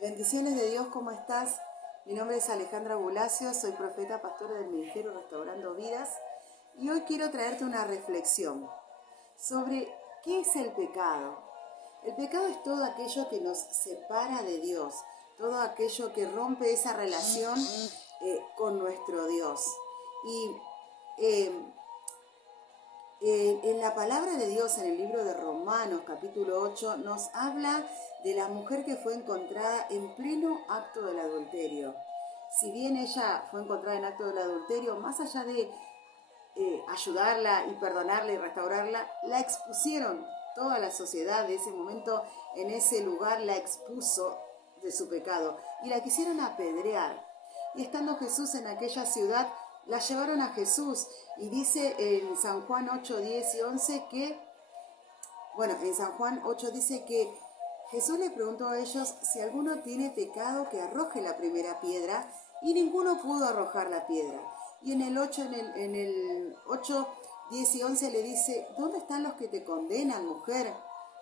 Bendiciones de Dios, ¿cómo estás? Mi nombre es Alejandra Bulacio, soy profeta pastora del Ministerio Restaurando Vidas y hoy quiero traerte una reflexión sobre qué es el pecado. El pecado es todo aquello que nos separa de Dios, todo aquello que rompe esa relación con nuestro Dios. Y en la palabra de Dios, en el libro de Romanos, capítulo 8, nos habla de la mujer que fue encontrada en pleno acto del adulterio. Si bien ella fue encontrada en acto del adulterio, más allá de ayudarla y perdonarla y restaurarla, la expusieron. Toda la sociedad de ese momento, en ese lugar, la expuso de su pecado y la quisieron apedrear. Y estando Jesús en aquella ciudad, la llevaron a Jesús y dice en San Juan 8, 10 y 11 que, en San Juan 8 dice que Jesús le preguntó a ellos si alguno tiene pecado que arroje la primera piedra y ninguno pudo arrojar la piedra. Y en el 8, en el 8, 10 y 11 le dice, ¿dónde están los que te condenan, mujer?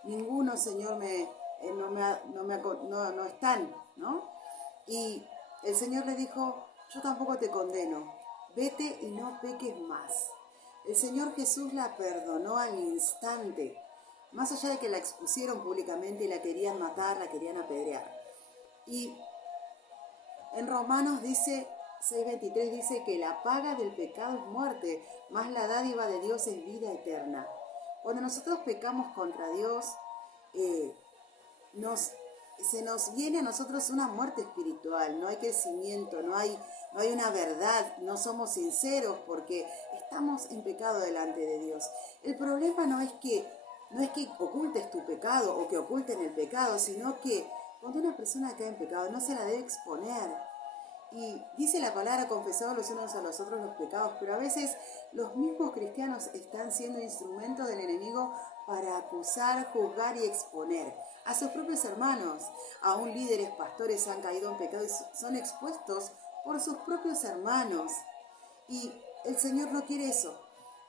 Ninguno, Señor, no están, ¿no? Y el Señor le dijo, yo tampoco te condeno, vete y no peques más. El Señor Jesús la perdonó al instante, más allá de que la expusieron públicamente y la querían matar, la querían apedrear. Y en Romanos 6:23 dice que la paga del pecado es muerte, mas la dádiva de Dios es vida eterna. Cuando nosotros pecamos contra Dios, se nos viene a nosotros una muerte espiritual, no hay crecimiento, no hay una verdad, no somos sinceros porque estamos en pecado delante de Dios. El problema no es que ocultes tu pecado o que oculten el pecado, sino que cuando una persona cae en pecado no se la debe exponer. Y dice la palabra, confesados los unos a los otros los pecados, pero a veces los mismos cristianos están siendo instrumentos del enemigo para acusar, juzgar y exponer a sus propios hermanos. Aún líderes, pastores han caído en pecado y son expuestos por sus propios hermanos. Y el Señor no quiere eso,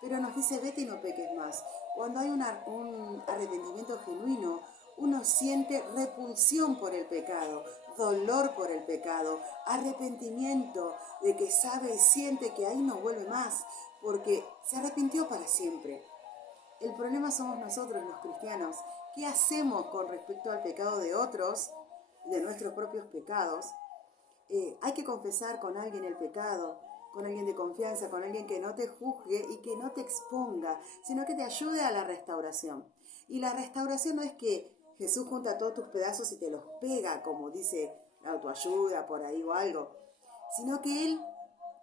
pero nos dice, vete y no peques más. Cuando hay un arrepentimiento genuino, uno siente repulsión por el pecado, dolor por el pecado, arrepentimiento de que sabe y siente que ahí no vuelve más, porque se arrepintió para siempre. El problema somos nosotros, los cristianos. ¿Qué hacemos con respecto al pecado de otros, de nuestros propios pecados? Hay que confesar con alguien el pecado, con alguien de confianza, con alguien que no te juzgue y que no te exponga, sino que te ayude a la restauración. Y la restauración no es que Jesús junta todos tus pedazos y te los pega, como dice la autoayuda por ahí o algo, sino que Él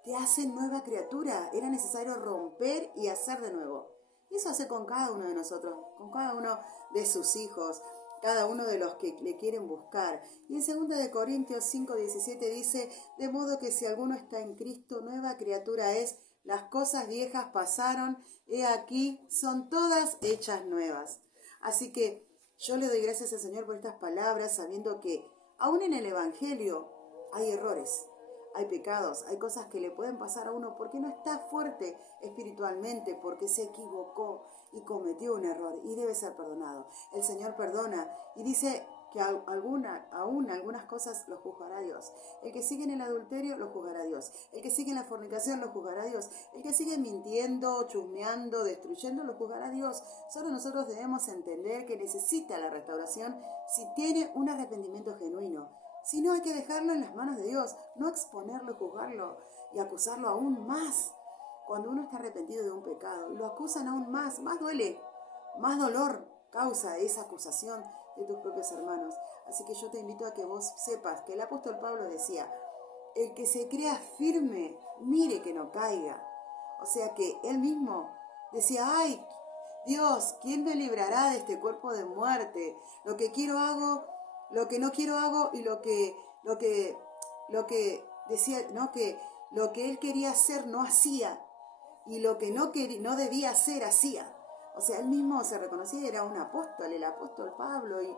te hace nueva criatura. Era necesario romper y hacer de nuevo. Y eso hace con cada uno de nosotros, con cada uno de sus hijos, cada uno de los que le quieren buscar. Y en 2 Corintios 5:17 dice, de modo que si alguno está en Cristo, nueva criatura es, las cosas viejas pasaron, he aquí, son todas hechas nuevas. Así que yo le doy gracias al Señor por estas palabras, sabiendo que aún en el Evangelio hay errores, hay pecados, hay cosas que le pueden pasar a uno porque no está fuerte espiritualmente, porque se equivocó y cometió un error y debe ser perdonado. El Señor perdona y dice que aún algunas cosas lo juzgará Dios. El que sigue en el adulterio lo juzgará Dios. El que sigue en la fornicación lo juzgará Dios. El que sigue mintiendo, chusmeando, destruyendo lo juzgará Dios. Solo nosotros debemos entender que necesita la restauración si tiene un arrepentimiento genuino. Si no, hay que dejarlo en las manos de Dios, no exponerlo, juzgarlo y acusarlo aún más. Cuando uno está arrepentido de un pecado y lo acusan aún más duele, más dolor causa esa acusación de tus propios hermanos. Así que yo te invito a que vos sepas que el apóstol Pablo decía, el que se crea firme, mire que no caiga. O sea que él mismo decía, ay, Dios, ¿quién me librará de este cuerpo de muerte? Lo que quiero hago, lo que no quiero hago y lo que decía, no, que lo que él quería hacer no hacía y lo que no debía hacer hacía. O sea, él mismo se reconocía, era un apóstol, el apóstol Pablo, y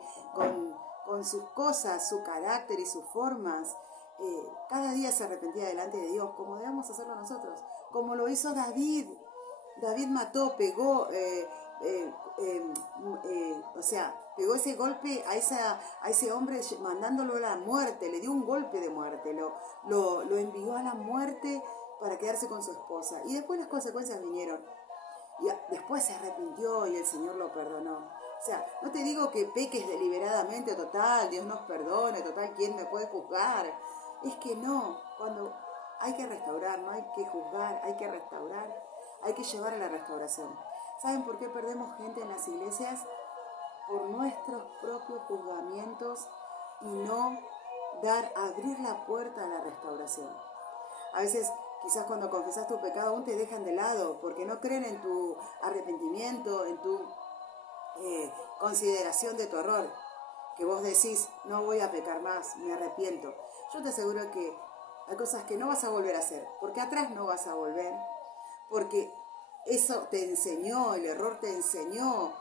con sus cosas, su carácter y sus formas, cada día se arrepentía delante de Dios, como debemos hacerlo nosotros, como lo hizo David. David mató, pegó, pegó ese golpe a ese hombre mandándolo a la muerte, le dio un golpe de muerte, lo envió a la muerte para quedarse con su esposa. Y después las consecuencias vinieron. Y después se arrepintió y el Señor lo perdonó. O sea, no te digo que peques deliberadamente, total, Dios nos perdone, total, ¿quién me puede juzgar? Es que no, cuando hay que restaurar, no hay que juzgar, hay que restaurar, hay que llevar a la restauración. ¿Saben por qué perdemos gente en las iglesias? Por nuestros propios juzgamientos y no abrir la puerta a la restauración. A veces, quizás cuando confesas tu pecado, aún te dejan de lado porque no creen en tu arrepentimiento, en tu consideración de tu error. Que vos decís, no voy a pecar más, me arrepiento. Yo te aseguro que hay cosas que no vas a volver a hacer, porque atrás no vas a volver, porque eso te enseñó, el error te enseñó,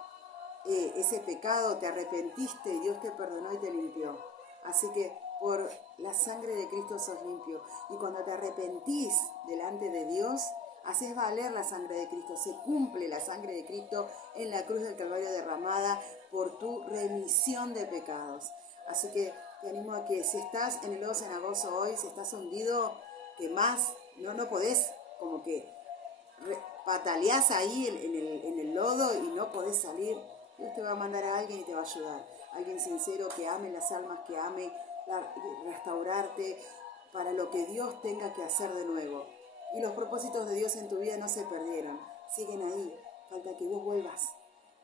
ese pecado, te arrepentiste y Dios te perdonó y te limpió. Así que por la sangre de Cristo sos limpio. Y cuando te arrepentís delante de Dios, haces valer la sangre de Cristo. Se cumple la sangre de Cristo en la cruz del Calvario derramada por tu remisión de pecados. Así que te animo a que si estás en el lodo cenagoso hoy, si estás hundido, que más no podés, como que pataleás ahí en el lodo y no podés salir. Dios te va a mandar a alguien y te va a ayudar. Alguien sincero que ame las almas, que ame restaurarte para lo que Dios tenga que hacer de nuevo. Y los propósitos de Dios en tu vida no se perdieron. Siguen ahí. Falta que vos vuelvas.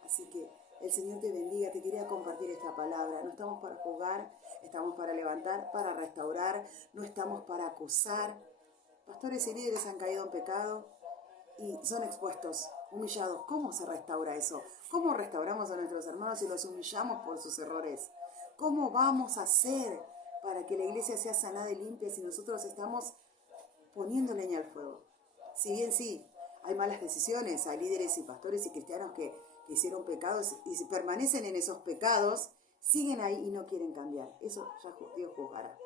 Así que el Señor te bendiga. Te quería compartir esta palabra. No estamos para juzgar, estamos para levantar, para restaurar. No estamos para acusar. Pastores y líderes han caído en pecado y son expuestos, humillados. ¿Cómo se restaura eso? ¿Cómo restauramos a nuestros hermanos si los humillamos por sus errores? ¿Cómo vamos a hacer para que la iglesia sea sanada y limpia si nosotros estamos poniendo leña al fuego? Si bien sí, hay malas decisiones, hay líderes y pastores y cristianos que hicieron pecados y si permanecen en esos pecados, siguen ahí y no quieren cambiar. Eso ya Dios juzgará.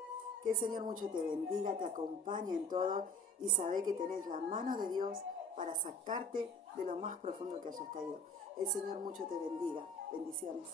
Que el Señor mucho te bendiga, te acompañe en todo y sabe que tenés la mano de Dios para sacarte de lo más profundo que hayas caído. El Señor mucho te bendiga. Bendiciones.